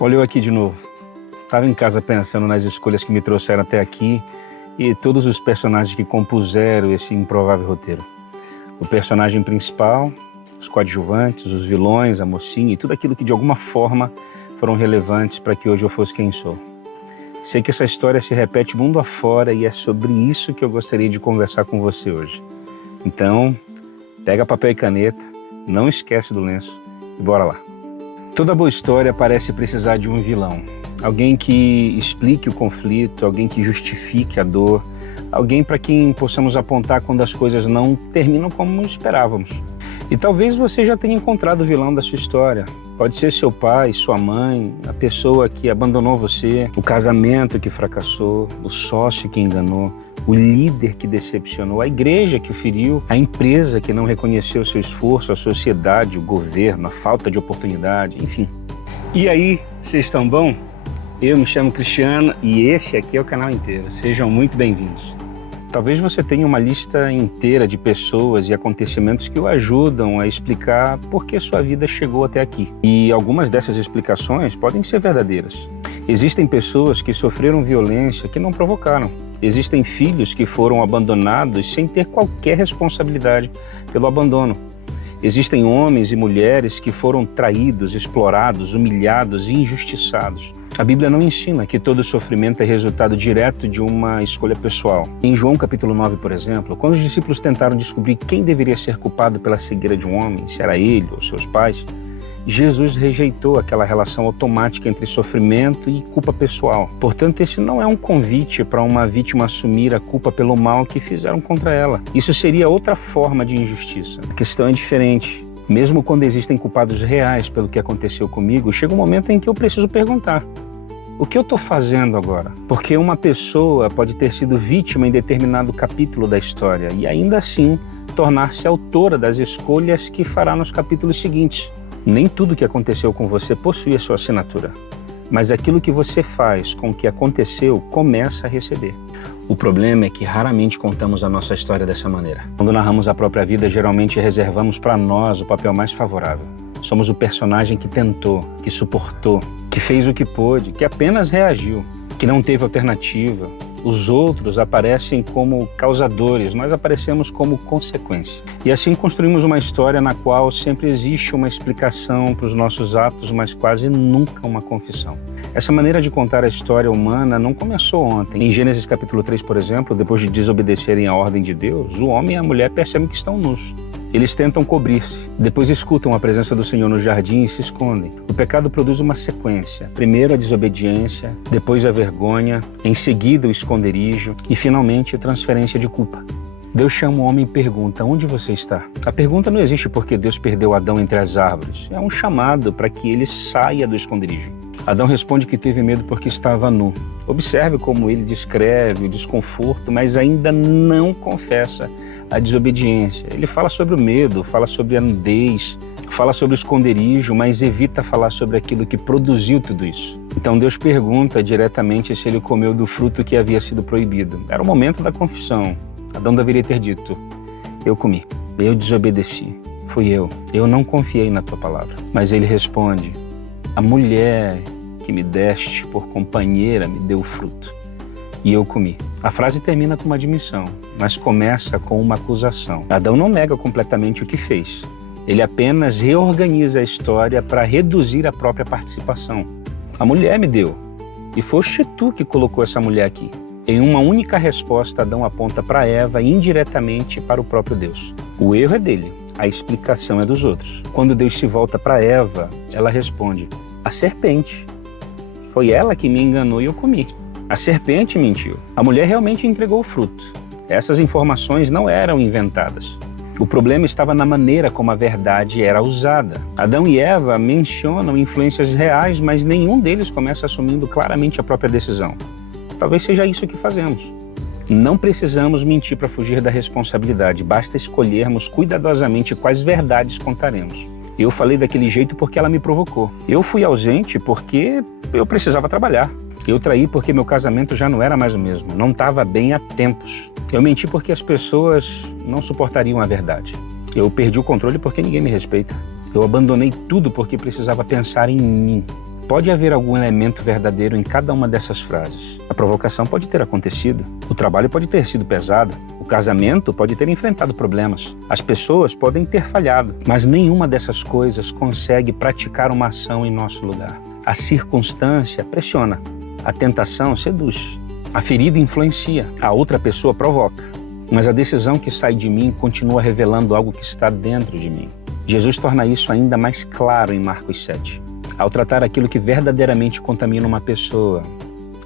Olha eu aqui de novo. Estava em casa pensando nas escolhas que me trouxeram até aqui e todos os personagens que compuseram esse improvável roteiro. O personagem principal, os coadjuvantes, os vilões, a mocinha e tudo aquilo que de alguma forma foram relevantes para que hoje eu fosse quem sou. Sei que essa história se repete mundo afora e é sobre isso que eu gostaria de conversar com você hoje. Então, pega papel e caneta, não esquece do lenço e bora lá. Toda boa história parece precisar de um vilão. Alguém que explique o conflito, alguém que justifique a dor, alguém para quem possamos apontar quando as coisas não terminam como esperávamos. E talvez você já tenha encontrado o vilão da sua história. Pode ser seu pai, sua mãe, a pessoa que abandonou você, o casamento que fracassou, o sócio que enganou, o líder que decepcionou, a igreja que o feriu, a empresa que não reconheceu seu esforço, a sociedade, o governo, a falta de oportunidade, enfim. E aí, vocês estão bom? Eu me chamo Cristiano e esse aqui é o canal Inteiro. Sejam muito bem-vindos. Talvez você tenha uma lista inteira de pessoas e acontecimentos que o ajudam a explicar por que sua vida chegou até aqui. E algumas dessas explicações podem ser verdadeiras. Existem pessoas que sofreram violência que não provocaram. Existem filhos que foram abandonados sem ter qualquer responsabilidade pelo abandono. Existem homens e mulheres que foram traídos, explorados, humilhados e injustiçados. A Bíblia não ensina que todo sofrimento é resultado direto de uma escolha pessoal. Em João capítulo 9, por exemplo, quando os discípulos tentaram descobrir quem deveria ser culpado pela cegueira de um homem, se era ele ou seus pais, Jesus rejeitou aquela relação automática entre sofrimento e culpa pessoal. Portanto, esse não é um convite para uma vítima assumir a culpa pelo mal que fizeram contra ela. Isso seria outra forma de injustiça. A questão é diferente. Mesmo quando existem culpados reais pelo que aconteceu comigo, chega um momento em que eu preciso perguntar: o que eu estou fazendo agora? Porque uma pessoa pode ter sido vítima em determinado capítulo da história e ainda assim tornar-se autora das escolhas que fará nos capítulos seguintes. Nem tudo que aconteceu com você possui a sua assinatura, mas aquilo que você faz com o que aconteceu começa a receber. O problema é que raramente contamos a nossa história dessa maneira. Quando narramos a própria vida, geralmente reservamos para nós o papel mais favorável. Somos o personagem que tentou, que suportou, que fez o que pôde, que apenas reagiu, que não teve alternativa. Os outros aparecem como causadores, nós aparecemos como consequência. E assim construímos uma história na qual sempre existe uma explicação para os nossos atos, mas quase nunca uma confissão. Essa maneira de contar a história humana não começou ontem. Em Gênesis capítulo 3, por exemplo, depois de desobedecerem à ordem de Deus, o homem e a mulher percebem que estão nus. Eles tentam cobrir-se, depois escutam a presença do Senhor no jardim e se escondem. O pecado produz uma sequência. Primeiro a desobediência, depois a vergonha, em seguida o esconderijo e finalmente a transferência de culpa. Deus chama o homem e pergunta: onde você está? A pergunta não existe porque Deus perdeu Adão entre as árvores. É um chamado para que ele saia do esconderijo. Adão responde que teve medo porque estava nu. Observe como ele descreve o desconforto, mas ainda não confessa a desobediência. Ele fala sobre o medo, fala sobre a nudez, fala sobre o esconderijo, mas evita falar sobre aquilo que produziu tudo isso. Então Deus pergunta diretamente se ele comeu do fruto que havia sido proibido. Era o momento da confissão. Adão deveria ter dito: eu comi, eu desobedeci, fui eu não confiei na tua palavra. Mas ele responde: a mulher que me deste por companheira me deu o fruto e eu comi. A frase termina com uma admissão, mas começa com uma acusação. Adão não nega completamente o que fez. Ele apenas reorganiza a história para reduzir a própria participação. A mulher me deu, e foste tu que colocou essa mulher aqui. Em uma única resposta, Adão aponta para Eva e indiretamente para o próprio Deus. O erro é dele, a explicação é dos outros. Quando Deus se volta para Eva, ela responde: a serpente. Foi ela que me enganou e eu comi. A serpente mentiu. A mulher realmente entregou o fruto. Essas informações não eram inventadas. O problema estava na maneira como a verdade era usada. Adão e Eva mencionam influências reais, mas nenhum deles começa assumindo claramente a própria decisão. Talvez seja isso que fazemos. Não precisamos mentir para fugir da responsabilidade, basta escolhermos cuidadosamente quais verdades contaremos. Eu falei daquele jeito porque ela me provocou. Eu fui ausente porque eu precisava trabalhar. Eu traí porque meu casamento já não era mais o mesmo, não estava bem há tempos. Eu menti porque as pessoas não suportariam a verdade. Eu perdi o controle porque ninguém me respeita. Eu abandonei tudo porque precisava pensar em mim. Pode haver algum elemento verdadeiro em cada uma dessas frases. A provocação pode ter acontecido, o trabalho pode ter sido pesado, o casamento pode ter enfrentado problemas, as pessoas podem ter falhado, mas nenhuma dessas coisas consegue praticar uma ação em nosso lugar. A circunstância pressiona, a tentação seduz, a ferida influencia, a outra pessoa provoca, mas a decisão que sai de mim continua revelando algo que está dentro de mim. Jesus torna isso ainda mais claro em Marcos 7. Ao tratar aquilo que verdadeiramente contamina uma pessoa,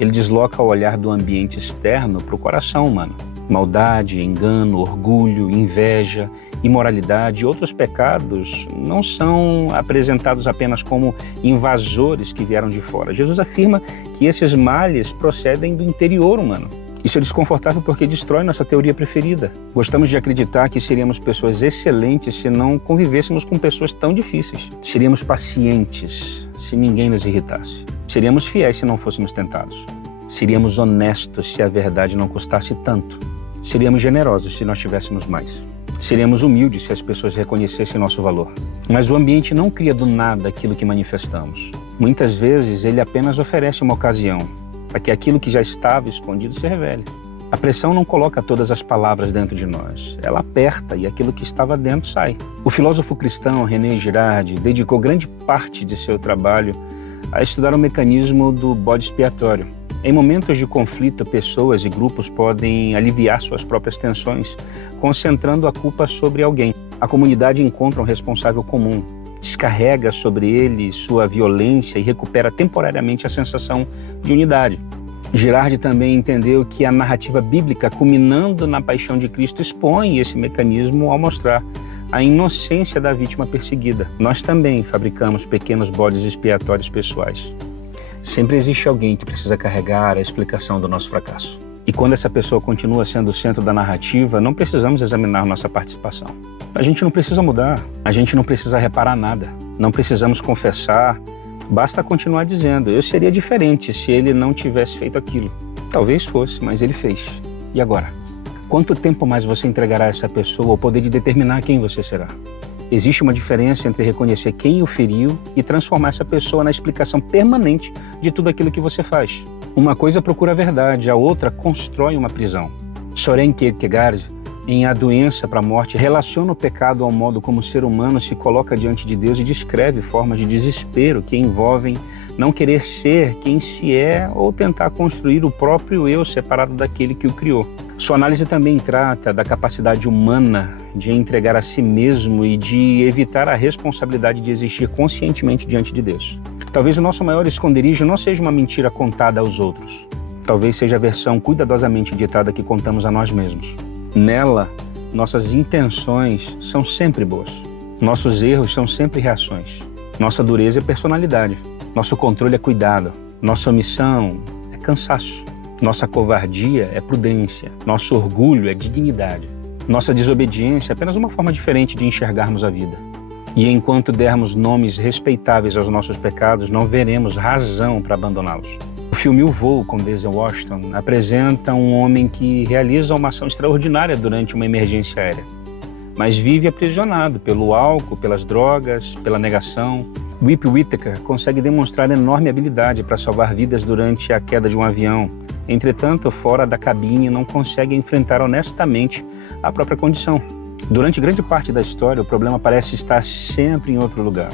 ele desloca o olhar do ambiente externo para o coração humano. Maldade, engano, orgulho, inveja, imoralidade e outros pecados não são apresentados apenas como invasores que vieram de fora. Jesus afirma que esses males procedem do interior humano. Isso é desconfortável porque destrói nossa teoria preferida. Gostamos de acreditar que seríamos pessoas excelentes se não convivêssemos com pessoas tão difíceis. Seríamos pacientes se ninguém nos irritasse. Seríamos fiéis se não fôssemos tentados. Seríamos honestos se a verdade não custasse tanto. Seríamos generosos se nós tivéssemos mais. Seríamos humildes se as pessoas reconhecessem nosso valor. Mas o ambiente não cria do nada aquilo que manifestamos. Muitas vezes ele apenas oferece uma ocasião para que aquilo que já estava escondido se revele. A pressão não coloca todas as palavras dentro de nós. Ela aperta e aquilo que estava dentro sai. O filósofo cristão René Girard dedicou grande parte de seu trabalho a estudar o mecanismo do bode expiatório. Em momentos de conflito, pessoas e grupos podem aliviar suas próprias tensões, concentrando a culpa sobre alguém. A comunidade encontra um responsável comum, descarrega sobre ele sua violência e recupera temporariamente a sensação de unidade. Girard também entendeu que a narrativa bíblica, culminando na paixão de Cristo, expõe esse mecanismo ao mostrar a inocência da vítima perseguida. Nós também fabricamos pequenos bodes expiatórios pessoais. Sempre existe alguém que precisa carregar a explicação do nosso fracasso. E quando essa pessoa continua sendo o centro da narrativa, não precisamos examinar nossa participação. A gente não precisa mudar, a gente não precisa reparar nada, não precisamos confessar, basta continuar dizendo, eu seria diferente se ele não tivesse feito aquilo. Talvez fosse, mas ele fez. E agora? Quanto tempo mais você entregará a essa pessoa o poder de determinar quem você será? Existe uma diferença entre reconhecer quem o feriu e transformar essa pessoa na explicação permanente de tudo aquilo que você faz. Uma coisa procura a verdade, a outra constrói uma prisão. Soren Kierkegaard, em A Doença para a Morte, relaciona o pecado ao modo como o ser humano se coloca diante de Deus e descreve formas de desespero que envolvem não querer ser quem se é ou tentar construir o próprio eu separado daquele que o criou. Sua análise também trata da capacidade humana de entregar a si mesmo e de evitar a responsabilidade de existir conscientemente diante de Deus. Talvez o nosso maior esconderijo não seja uma mentira contada aos outros. Talvez seja a versão cuidadosamente ditada que contamos a nós mesmos. Nela, nossas intenções são sempre boas. Nossos erros são sempre reações. Nossa dureza é personalidade. Nosso controle é cuidado. Nossa omissão é cansaço. Nossa covardia é prudência. Nosso orgulho é dignidade. Nossa desobediência é apenas uma forma diferente de enxergarmos a vida. E enquanto dermos nomes respeitáveis aos nossos pecados, não veremos razão para abandoná-los. O filme O Voo, com Denzel Washington, apresenta um homem que realiza uma ação extraordinária durante uma emergência aérea, mas vive aprisionado pelo álcool, pelas drogas, pela negação. Whip Whittaker consegue demonstrar enorme habilidade para salvar vidas durante a queda de um avião. Entretanto, fora da cabine, não consegue enfrentar honestamente a própria condição. Durante grande parte da história, o problema parece estar sempre em outro lugar.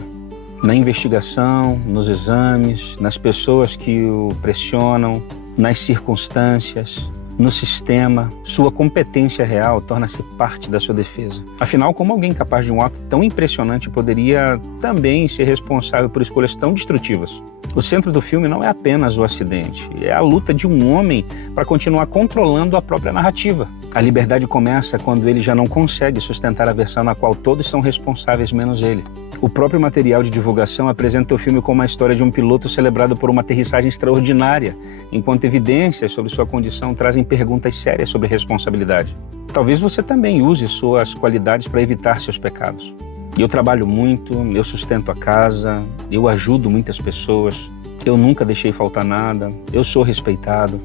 Na investigação, nos exames, nas pessoas que o pressionam, nas circunstâncias, no sistema. Sua competência real torna-se parte da sua defesa. Afinal, como alguém capaz de um ato tão impressionante poderia também ser responsável por escolhas tão destrutivas? O centro do filme não é apenas o acidente, é a luta de um homem para continuar controlando a própria narrativa. A liberdade começa quando ele já não consegue sustentar a versão na qual todos são responsáveis menos ele. O próprio material de divulgação apresenta o filme como a história de um piloto celebrado por uma aterrissagem extraordinária, enquanto evidências sobre sua condição trazem perguntas sérias sobre responsabilidade. Talvez você também use suas qualidades para evitar seus pecados. Eu trabalho muito, eu sustento a casa, eu ajudo muitas pessoas, eu nunca deixei faltar nada, eu sou respeitado,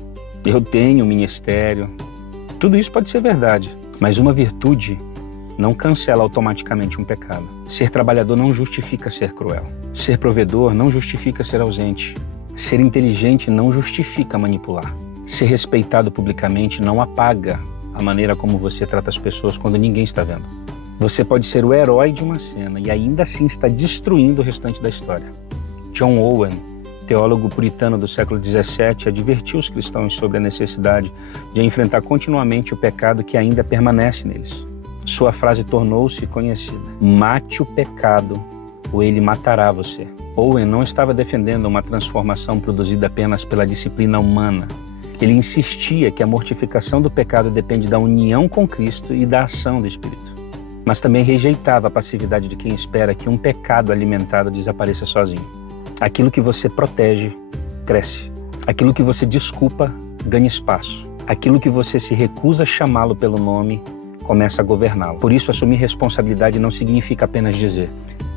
eu tenho ministério. Tudo isso pode ser verdade, mas uma virtude não cancela automaticamente um pecado. Ser trabalhador não justifica ser cruel. Ser provedor não justifica ser ausente. Ser inteligente não justifica manipular. Ser respeitado publicamente não apaga a maneira como você trata as pessoas quando ninguém está vendo. Você pode ser o herói de uma cena e ainda assim está destruindo o restante da história. John Owen, teólogo puritano do século XVII, advertiu os cristãos sobre a necessidade de enfrentar continuamente o pecado que ainda permanece neles. Sua frase tornou-se conhecida: mate o pecado ou ele matará você. Owen não estava defendendo uma transformação produzida apenas pela disciplina humana. Ele insistia que a mortificação do pecado depende da união com Cristo e da ação do Espírito. Mas também rejeitava a passividade de quem espera que um pecado alimentado desapareça sozinho. Aquilo que você protege, cresce. Aquilo que você desculpa, ganha espaço. Aquilo que você se recusa a chamá-lo pelo nome, começa a governá-lo. Por isso, assumir responsabilidade não significa apenas dizer: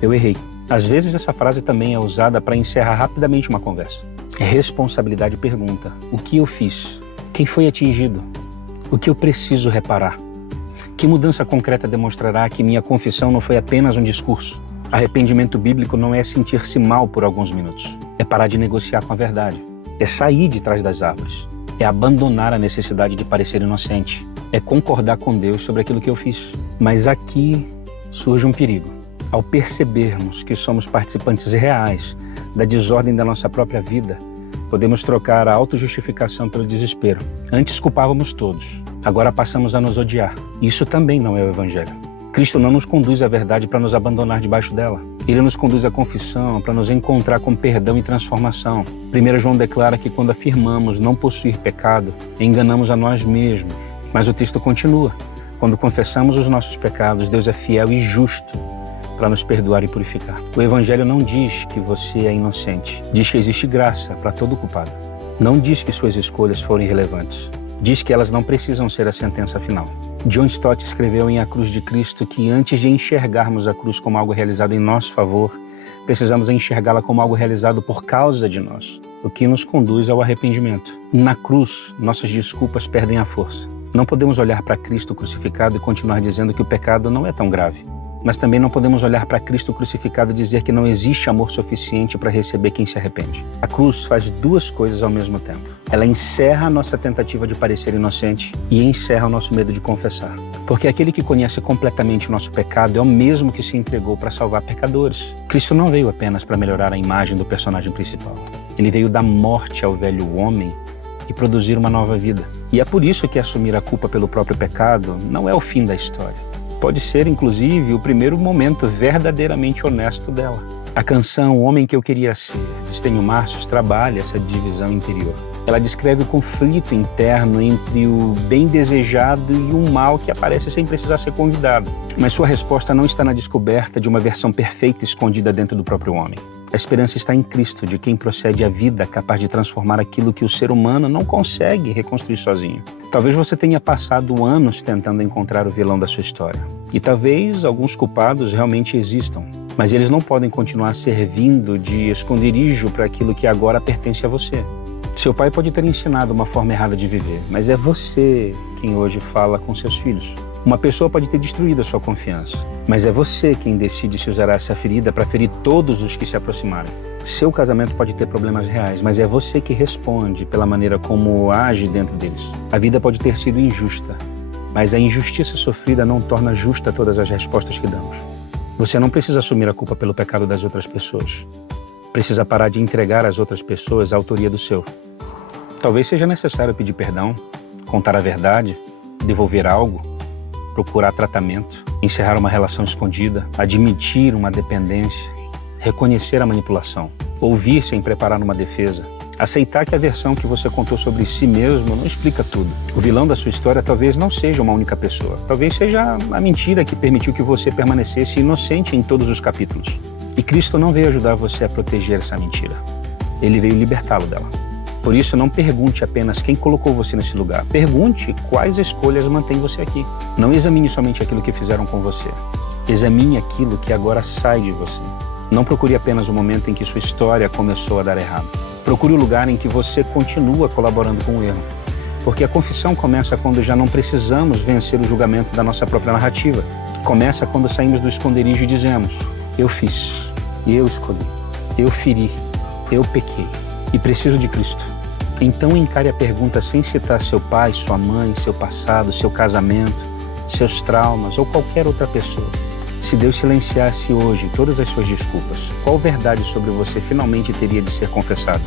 eu errei. Às vezes, essa frase também é usada para encerrar rapidamente uma conversa. Responsabilidade pergunta: o que eu fiz? Quem foi atingido? O que eu preciso reparar? Que mudança concreta demonstrará que minha confissão não foi apenas um discurso? Arrependimento bíblico não é sentir-se mal por alguns minutos. É parar de negociar com a verdade. É sair de trás das árvores. É abandonar a necessidade de parecer inocente. É concordar com Deus sobre aquilo que eu fiz. Mas aqui surge um perigo. Ao percebermos que somos participantes reais da desordem da nossa própria vida, podemos trocar a autojustificação pelo desespero. Antes culpávamos todos, agora passamos a nos odiar. Isso também não é o Evangelho. Cristo não nos conduz à verdade para nos abandonar debaixo dela. Ele nos conduz à confissão para nos encontrar com perdão e transformação. 1 João declara que quando afirmamos não possuir pecado, enganamos a nós mesmos. Mas o texto continua: quando confessamos os nossos pecados, Deus é fiel e justo para nos perdoar e purificar. O Evangelho não diz que você é inocente. Diz que existe graça para todo culpado. Não diz que suas escolhas foram irrelevantes. Diz que elas não precisam ser a sentença final. John Stott escreveu em A Cruz de Cristo que antes de enxergarmos a cruz como algo realizado em nosso favor, precisamos enxergá-la como algo realizado por causa de nós, o que nos conduz ao arrependimento. Na cruz, nossas desculpas perdem a força. Não podemos olhar para Cristo crucificado e continuar dizendo que o pecado não é tão grave. Mas também não podemos olhar para Cristo crucificado e dizer que não existe amor suficiente para receber quem se arrepende. A cruz faz duas coisas ao mesmo tempo. Ela encerra a nossa tentativa de parecer inocente e encerra o nosso medo de confessar. Porque aquele que conhece completamente o nosso pecado é o mesmo que se entregou para salvar pecadores. Cristo não veio apenas para melhorar a imagem do personagem principal. Ele veio dar morte ao velho homem e produzir uma nova vida. E é por isso que assumir a culpa pelo próprio pecado não é o fim da história. Pode ser, inclusive, o primeiro momento verdadeiramente honesto dela. A canção O Homem que Eu Queria Ser, de Estênio Marcius, trabalha essa divisão interior. Ela descreve o conflito interno entre o bem desejado e o mal que aparece sem precisar ser convidado. Mas sua resposta não está na descoberta de uma versão perfeita escondida dentro do próprio homem. A esperança está em Cristo, de quem procede a vida capaz de transformar aquilo que o ser humano não consegue reconstruir sozinho. Talvez você tenha passado anos tentando encontrar o vilão da sua história. E talvez alguns culpados realmente existam. Mas eles não podem continuar servindo de esconderijo para aquilo que agora pertence a você. Seu pai pode ter ensinado uma forma errada de viver, mas é você quem hoje fala com seus filhos. Uma pessoa pode ter destruído a sua confiança, mas é você quem decide se usará essa ferida para ferir todos os que se aproximarem. Seu casamento pode ter problemas reais, mas é você que responde pela maneira como age dentro deles. A vida pode ter sido injusta, mas a injustiça sofrida não torna justa todas as respostas que damos. Você não precisa assumir a culpa pelo pecado das outras pessoas. Precisa parar de entregar às outras pessoas a autoria do seu. Talvez seja necessário pedir perdão, contar a verdade, devolver algo, procurar tratamento, encerrar uma relação escondida, admitir uma dependência, reconhecer a manipulação, ouvir sem preparar uma defesa, aceitar que a versão que você contou sobre si mesmo não explica tudo. O vilão da sua história talvez não seja uma única pessoa, talvez seja a mentira que permitiu que você permanecesse inocente em todos os capítulos. E Cristo não veio ajudar você a proteger essa mentira. Ele veio libertá-lo dela. Por isso, não pergunte apenas quem colocou você nesse lugar. Pergunte quais escolhas mantêm você aqui. Não examine somente aquilo que fizeram com você. Examine aquilo que agora sai de você. Não procure apenas o momento em que sua história começou a dar errado. Procure o lugar em que você continua colaborando com o erro. Porque a confissão começa quando já não precisamos vencer o julgamento da nossa própria narrativa. Começa quando saímos do esconderijo e dizemos: eu fiz, eu escolhi, eu feri, eu pequei e preciso de Cristo. Então encare a pergunta sem citar seu pai, sua mãe, seu passado, seu casamento, seus traumas ou qualquer outra pessoa. Se Deus silenciasse hoje todas as suas desculpas, qual verdade sobre você finalmente teria de ser confessada?